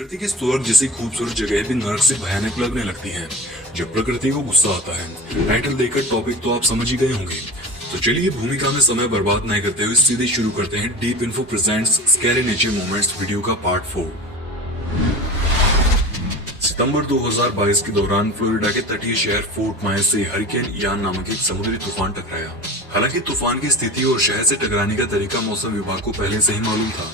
धरती के स्वर्ग जैसी खूबसूरत जगह भी नरक से भयानक लगने लगती हैं जब प्रकृति को गुस्सा आता है। टाइटल देखकर टॉपिक तो आप समझ ही गए होंगे। तो चलिए भूमिका में समय बर्बाद नहीं करते हुए सीधे शुरू करते हैं deep info presents scary nature moments video का पार्ट 4। सितंबर 2022 के दौरान फ्लोरिडा के तटीय शहर फोर्ट मायर्स से हरिकेन इयान नामक एक समुद्री तूफान टकराया। हालांकि तूफान की स्थिति और शहर से टकराने का तरीका मौसम विभाग को पहले से ही मालूम था,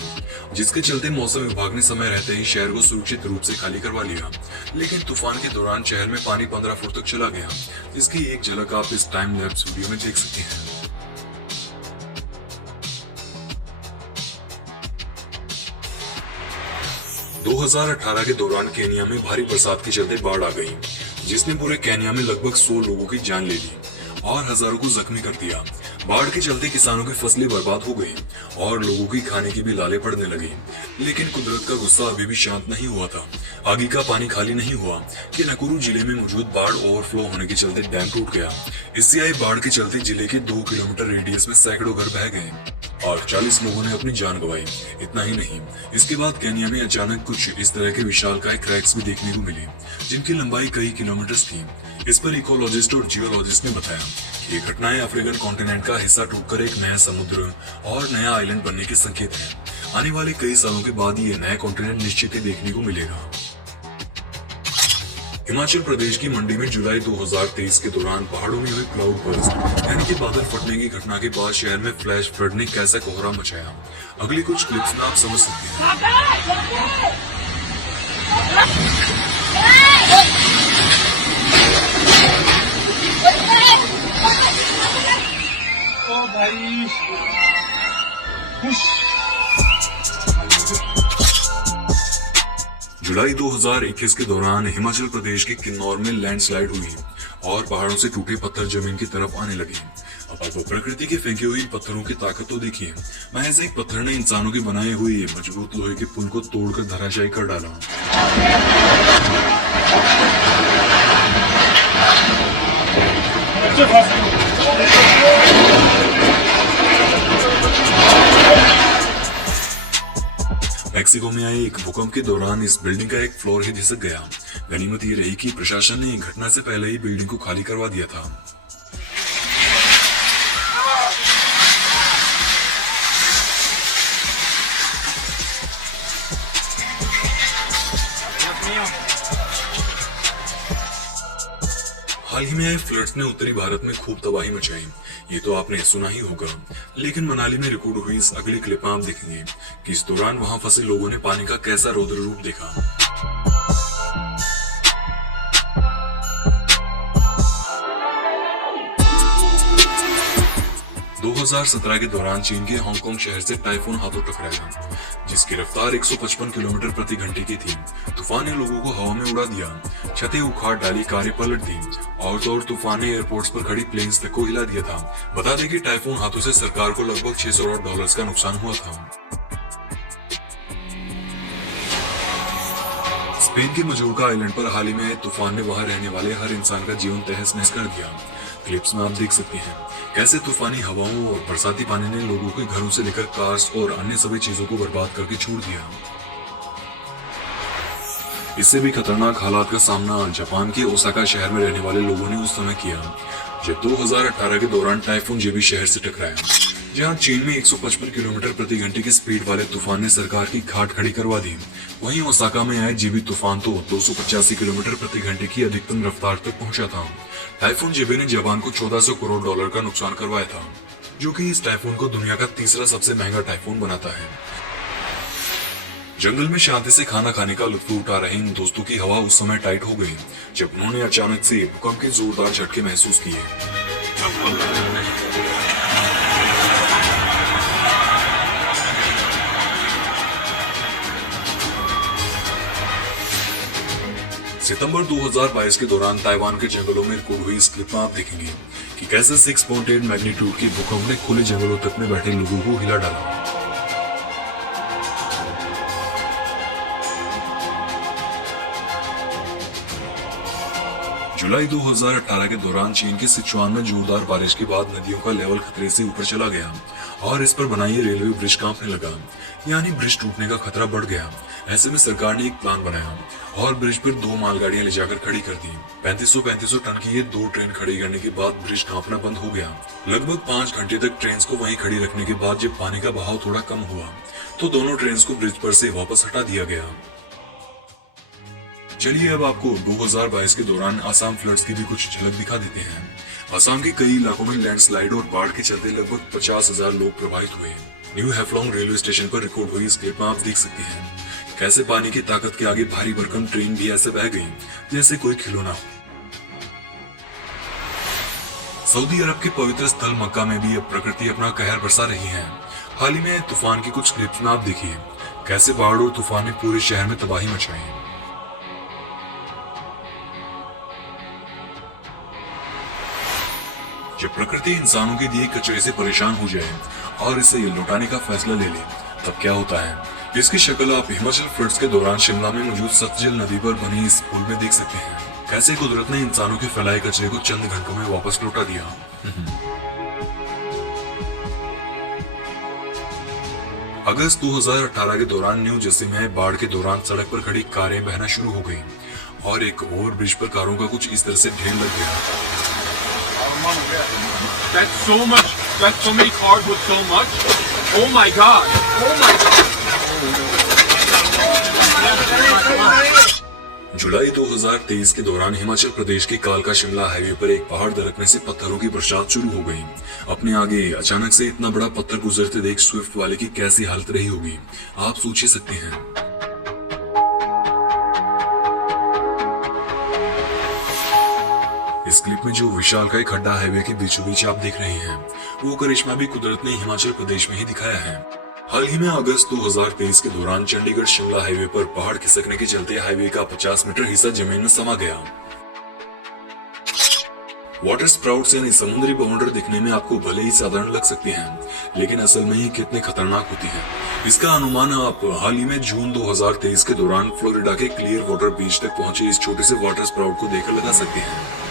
जिसके चलते मौसम विभाग ने समय रहते ही शहर को सुरक्षित रूप से खाली करवा लिया। लेकिन तूफान के दौरान शहर में पानी 15 फुट तक चला गया, जिसकी एक झलक आप इस टाइम लैप्स वीडियो में देख सकते हैं। दो 2018 के दौरान केनिया में भारी बरसात के चलते बाढ़ आ गई, जिसने पूरे केनिया में लगभग 100 लोगों की जान ले ली और हजारों को जख्मी कर दिया। बाढ़ के चलते किसानों की फसलें बर्बाद हो गई और लोगों की खाने की भी लाले पड़ने लगी। लेकिन कुदरत का गुस्सा अभी भी शांत नहीं हुआ था। आगे का पानी खाली नहीं हुआ कि नकुरू जिले में मौजूद बाढ़ ओवरफ्लो होने के चलते डैम टूट गया। इससे आई बाढ़ के चलते जिले के 2 किलोमीटर रेडियस में सैकड़ों घर बह गए और 40 लोगों ने अपनी जान गंवाई। इतना ही नहीं, इसके बाद केनिया में अचानक कुछ इस तरह के विशालकाय क्रैक्स भी देखने को मिले, जिनकी लंबाई कई किलोमीटर थी। इस पर इकोलॉजिस्ट और जियोलॉजिस्ट ने बताया कि ये घटनाएं अफ्रीकन कॉन्टिनेंट का हिस्सा टूटकर एक नया समुद्र और नया आइलैंड बनने के संकेत हैं। आने वाले कई सालों के बाद ये नया कॉन्टिनेंट निश्चित ही देखने को मिलेगा। हिमाचल प्रदेश की मंडी में जुलाई 2023 के दौरान पहाड़ों में हुई क्लाउड बर्स्ट यानी कि बादल फटने की घटना के बाद शहर में फ्लैश फ्लड ने कैसा कोहरा मचाया, अगली कुछ क्लिप्स में आप समझ सकते हैं। ओ भाई जुलाई 2021 के दौरान हिमाचल प्रदेश के किन्नौर में लैंडस्लाइड हुई और पहाड़ों से टूटे पत्थर जमीन की तरफ आने लगे। अब प्रकृति के फेंके हुए पत्थरों की ताकत तो देखिए। महज एक पत्थर ने इंसानों के बनाए हुए मजबूत लोहे के पुल को तोड़कर धराशायी कर डाला। मैक्सिको में आए एक भूकंप के दौरान इस बिल्डिंग का एक फ्लोर ही धिसक गया। गनीमत ये रही कि प्रशासन ने घटना से पहले ही बिल्डिंग को खाली करवा दिया था। हाल ही में आए फ्लड्स ने उत्तरी भारत में खूब तबाही मचाई, ये तो आपने सुना ही होगा। लेकिन मनाली में रिकॉर्ड हुई इस अगली क्लिप में आप देखेंगे कि इस दौरान वहां फंसे लोगों ने पानी का कैसा रौद्र रूप देखा। 2017 के दौरान चीन के हांगकांग शहर से टाइफून हाथों टकराया, जिसकी रफ्तार 155 किलोमीटर प्रति घंटे की थी। तूफान ने लोगों को हवा में उड़ा दिया, छतें उखाड़ डाली, कारें पलट दी और तूफान ने एयरपोर्ट्स पर खड़ी प्लेन्स तक को हिला दिया था। बता दें कि टाइफून हाथों से सरकार को लगभग $600 का नुकसान हुआ था। स्पेन के मजोर्का आइलैंड पर हाल ही में आए तूफान ने वहां रहने वाले हर इंसान का जीवन तहस नहस कर दिया। क्लिप्स में आप देख सकते हैं कैसे तूफानी हवाओं और बरसाती पानी ने लोगों के घरों से लेकर कार्स और अन्य सभी चीजों को बर्बाद करके छोड़ दिया। इससे भी खतरनाक हालात का सामना जापान के ओसाका शहर में रहने वाले लोगों ने उस समय किया जब 2018 के दौरान टाइफून जेबी शहर से टकराया, जहां चीन में 155 किलोमीटर प्रति घंटे की स्पीड वाले तूफान ने सरकार की घाट खड़ी करवा दी। वहीं ओसाका में आए जेबी तूफान तो 285 किलोमीटर प्रति घंटे की अधिकतम रफ्तार तक पहुंचा था। टाइफून जेबी ने जापान को $1400 करोड़ का नुकसान करवाया था, जो कि इस टाइफून को दुनिया का तीसरा सबसे महंगा टाइफून बनाता है। जंगल में शांति से खाना खाने का लुत्फ उठा रहे इन दोस्तों की हवा उस समय टाइट हो गई जब उन्होंने अचानक से भूकंप के जोरदार झटके महसूस किए। सितंबर 2022 के दौरान ताइवान के जंगलों में रिकॉर्ड हुई इस क्लिप में आप देखेंगे कि कैसे 6.8 मैग्नीट्यूड के भूकंप ने खुले जंगलों तक में बैठे लोगों को हिला डाला। जुलाई 2018 के दौरान चीन के सिचुआन में जोरदार बारिश के बाद नदियों का लेवल खतरे से ऊपर चला गया और इस पर बनाई रेलवे ब्रिज कांपने लगा, यानी ब्रिज टूटने का खतरा बढ़ गया। ऐसे में सरकार ने एक प्लान बनाया और ब्रिज पर 2 मालगाड़ियां ले जाकर खड़ी कर दी। 3500 टन की ये 2 ट्रेन खड़ी करने के बाद ब्रिज कांपना बंद हो गया। लगभग 5 घंटे तक ट्रेन को वहीं खड़ी रखने के बाद जब पानी का बहाव थोड़ा कम हुआ तो दोनों ट्रेन को ब्रिज पर से वापस हटा दिया गया। चलिए अब आपको 2022 के दौरान असम फ्लड्स की भी कुछ झलक दिखा देते हैं। असम के कई इलाकों में लैंडस्लाइड और बाढ़ के चलते लगभग 50,000 लोग प्रभावित हुए। न्यू हैफलॉन्ग रेलवे स्टेशन पर रिकॉर्ड हुई इस क्लिप में आप देख सकते हैं कैसे पानी की ताकत के आगे भारी भरकम ट्रेन भी ऐसे बह गई जैसे कोई खिलौना हो। सऊदी अरब के पवित्र स्थल मक्का में भी अब प्रकृति अपना कहर बरसा रही है। हाल ही में तूफान की कुछ क्लिप्स में आप देखिए कैसे बाढ़ और तूफान ने पूरे शहर में तबाही मचाई। जब प्रकृति इंसानों के दिए कचरे से परेशान हो जाए और इसे लौटाने का फैसला ले ले तब क्या होता है, इसकी शक्ल आप हिमाचल फ्लड्स के दौरान शिमला में मौजूद सतलज नदी पर बनी इस पुल में देख सकते हैं। कैसे कुदरत ने इंसानों के फैलाए कचरे को चंद घंटों में वापस लौटा दिया। अगस्त 2018 के दौरान न्यू जर्सी में बाढ़ के दौरान सड़क पर खड़ी कारें बहना शुरू हो गईं और एक ओवर ब्रिज पर कारों का कुछ इस तरह से ढेर लग गया। That's so much. That's so many cars with so much. Oh my god. Oh my god. जुलाई 2023 के दौरान हिमाचल प्रदेश के कालका शिमला हाईवे पर एक पहाड़ दरकने से पत्थरों की बरसात शुरू हो गई। अपने आगे अचानक से इतना बड़ा पत्थर गुजरते देख स्विफ्ट वाले की कैसी हालत रही होगी आप सोच ही सकते हैं। इस क्लिप में जो विशालकाय खड्डा हाईवे के बीचों बीच आप देख रहे हैं वो करिश्मा भी कुदरत ने हिमाचल प्रदेश में ही दिखाया है। हाल ही में अगस्त 2023 के दौरान चंडीगढ़ शिमला हाईवे पर पहाड़ खिसकने के चलते हाईवे का 50 मीटर हिस्सा जमीन में समा गया। वाटर स्प्राउट्स यानी समुद्री बाउंडर दिखने में आपको भले ही साधारण लग सकते हैं, लेकिन असल में ही कितने खतरनाक होती हैं। इसका अनुमान आप हाल ही में जून 2023 के दौरान फ्लोरिडा के क्लियर वाटर बीच तक पहुंचे इस छोटे से वाटर स्प्राउट को देखकर लगा सकते हैं।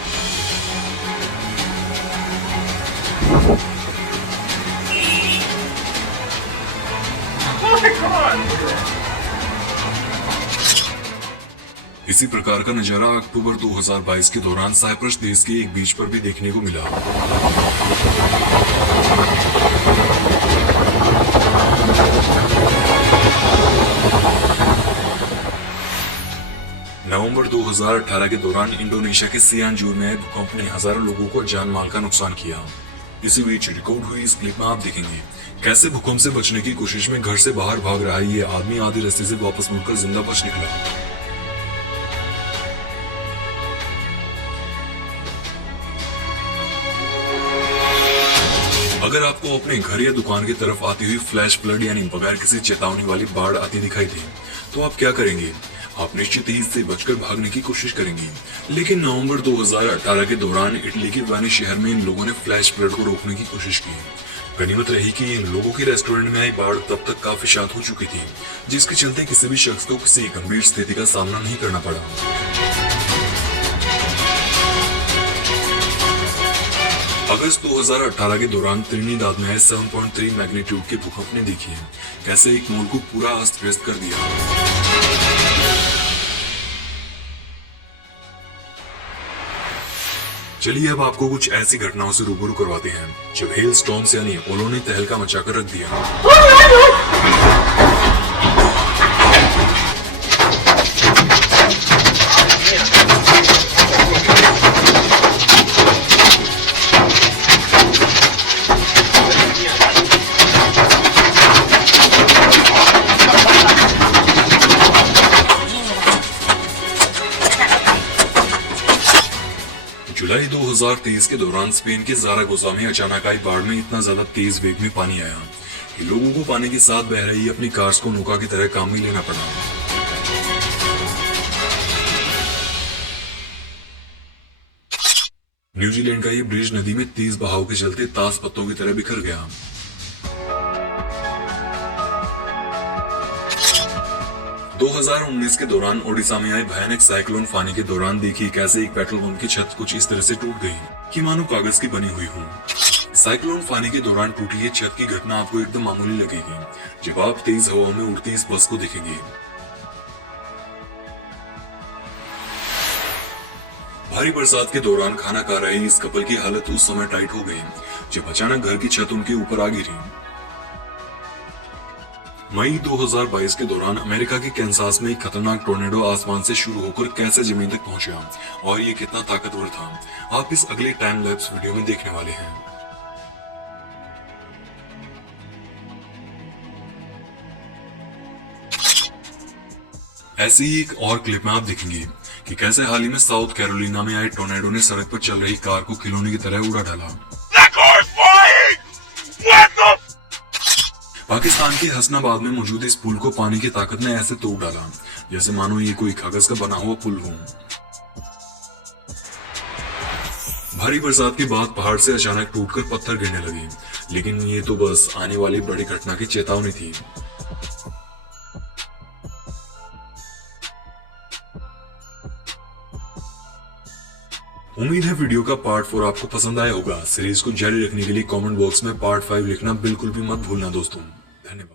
इसी प्रकार का नजारा अक्टूबर 2022 के दौरान साइप्रस देश के एक बीच पर भी देखने को मिला। नवंबर 2018 के दौरान इंडोनेशिया के सियानजूर में भूकंप ने हजारों लोगों को जान माल का नुकसान किया। इसी बीच रिकॉर्ड हुई इस क्लिप में आप देखेंगे कैसे भूकंप से बचने की कोशिश में घर से बाहर भाग रहा ये आदमी आधी रास्ते से वापस मुड़कर जिंदा बच निकला। अगर आपको अपने घर या दुकान की तरफ आती हुई फ्लैश फ्लड यानी बगैर किसी चेतावनी वाली बाढ़ आती दिखाई दे तो आप क्या करेंगे? आप निश्चित ही इससे बचकर भागने की कोशिश करेंगे। लेकिन नवंबर 2018 के दौरान इटली के वेनिस शहर में इन लोगों ने फ्लैश फ्लड को रोकने की कोशिश की। गनीमत रही कि इन लोगों की रेस्टोरेंट में आई बाढ़ तब तक काफी शांत हो चुकी थी, जिसके चलते किसी भी शख्स को किसी गंभीर स्थिति का सामना नहीं करना पड़ा। अगस्त 2018 के दौरान त्रिनिदाद में 7.3 मैग्नीट्यूड के भूकंप ने देखिए कैसे एक मॉल को पूरा अस्त व्यस्त कर दिया। चलिए अब आपको कुछ ऐसी घटनाओं से रूबरू करवाते हैं जब हेल स्टॉर्म्स यानी ओलों ने तहलका मचाकर रख दिया। जुलाई 2023 के दौरान स्पेन के ज़ारागोसा में अचानक आई बाढ़ में इतना ज्यादा तेज वेग में पानी आया कि लोगों को पानी के साथ बह रही अपनी कार्स को नौका की तरह काम में लेना पड़ा। न्यूजीलैंड का ये ब्रिज नदी में तेज बहाव के चलते ताश पत्तों की तरह बिखर गया। दो 2019 के दौरान ओडिशा में आए भयानक साइक्लोन फानी के दौरान देखिए कैसे एक पेट्रोल पंप की छत कुछ इस तरह से टूट गई कि मानो कागज की बनी हुई हो। साइक्लोन फानी के दौरान टूटी ये छत की घटना आपको एकदम मामूली लगेगी जब आप तेज हवा में उड़ती इस बस को देखेंगे। भारी बरसात के दौरान खाना खा रहे इस कपल की हालत उस समय टाइट हो गई जब अचानक घर की छत उनके ऊपर आ गिरी। मई 2022 के दौरान अमेरिका के कैंसास में एक खतरनाक टोर्नेडो आसमान से शुरू होकर कैसे जमीन तक पहुंचा और ये कितना ताकतवर था, आप इस अगले टाइम लैप्स वीडियो में देखने वाले हैं। ऐसी ही एक और क्लिप में आप देखेंगे कि कैसे हाल ही में साउथ कैरोलिना में आए टोर्नेडो ने सड़क पर चल रही कार को खिलौने की तरह उड़ा डाला। पाकिस्तान के हसनाबाद में मौजूद इस पुल को पानी की ताकत ने ऐसे तोड़ डाला जैसे मानो ये कोई कागज का बना हुआ पुल हो। भारी बरसात के बाद पहाड़ से अचानक टूटकर पत्थर गिरने लगे, लेकिन ये तो बस आने वाली बड़ी घटना की चेतावनी थी। उम्मीद है वीडियो का पार्ट 4 आपको पसंद आया होगा। सीरीज को जारी रखने के लिए कमेंट बॉक्स में पार्ट 5 लिखना बिल्कुल भी मत भूलना दोस्तों। धन्यवाद।